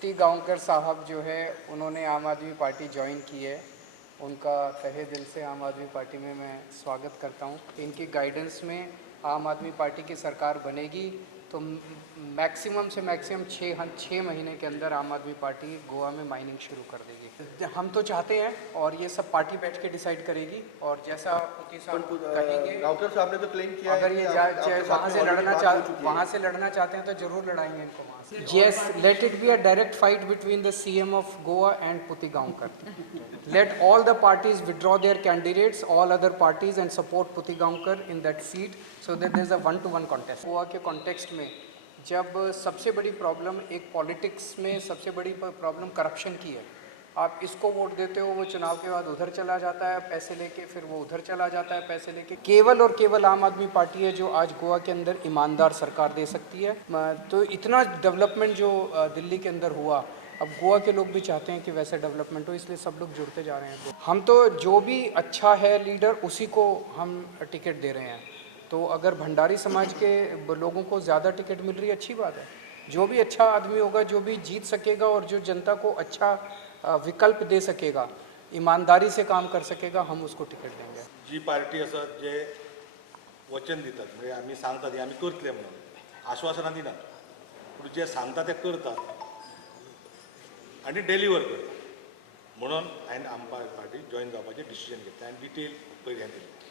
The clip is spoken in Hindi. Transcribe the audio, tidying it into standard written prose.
पुती गांवकर साहब जो है उन्होंने आम आदमी पार्टी ज्वाइन की है। उनका तहे दिल से आम आदमी पार्टी में मैं स्वागत करता हूं। इनकी गाइडेंस में आम आदमी पार्टी की सरकार बनेगी तो मैक्सिमम से मैक्सिमम 6 महीने के अंदर आम आदमी पार्टी गोवा में माइनिंग शुरू कर देगी। हम तो चाहते हैं और ये सब पार्टी बैठ के डिसाइड करेगी और जैसा पुती साहब कहेंगे। गांवकर साहब ने तो क्लेम किया अगर है ये वहाँ से लड़ना चाहते हैं तो जरूर लड़ाएंगे इनको वहाँ से। Yes, let it be a direct fight between the CM of Goa and Puti Gaonkar. Let all the parties withdraw their candidates, all other parties, and support Puti Gaonkar in that seat, so that there is a one-to-one contest. Goa के कॉन्टेक्स्ट में जब सबसे बड़ी प्रॉब्लम एक पॉलिटिक्स में सबसे बड़ी प्रॉब्लम करप्शन की है। आप इसको वोट देते हो, वो चुनाव के बाद उधर चला जाता है पैसे लेके, फिर वो उधर चला जाता है पैसे लेके। केवल और केवल आम आदमी पार्टी है जो आज गोवा के अंदर ईमानदार सरकार दे सकती है। तो इतना डेवलपमेंट जो दिल्ली के अंदर हुआ, अब गोवा के लोग भी चाहते हैं कि वैसे डेवलपमेंट हो, इसलिए सब लोग जुड़ते जा रहे हैं। हम तो जो भी अच्छा है लीडर उसी को हम टिकट दे रहे हैं। तो अगर भंडारी समाज के लोगों को ज़्यादा टिकट मिल रही है, अच्छी बात है। जो भी अच्छा आदमी होगा, जो भी जीत सकेगा और जो जनता को अच्छा विकल्प दे सकेगा, ईमानदारी से काम कर सकेगा, हम उसको टिकट देंगे। जी पार्टी असं जे वचन दितात म्हणजे आम्ही सांगतात आम्ही करतले म्हणून आश्वासनां दिनात, पूण जे सांगता ते करतात आनी डेलिव्हर करतात। म्हणून हांवें आमची पार्टी जॉईन जावपाचें डिसिजन घेतलें आनी डिटेल पयलीं हांवें दिलें।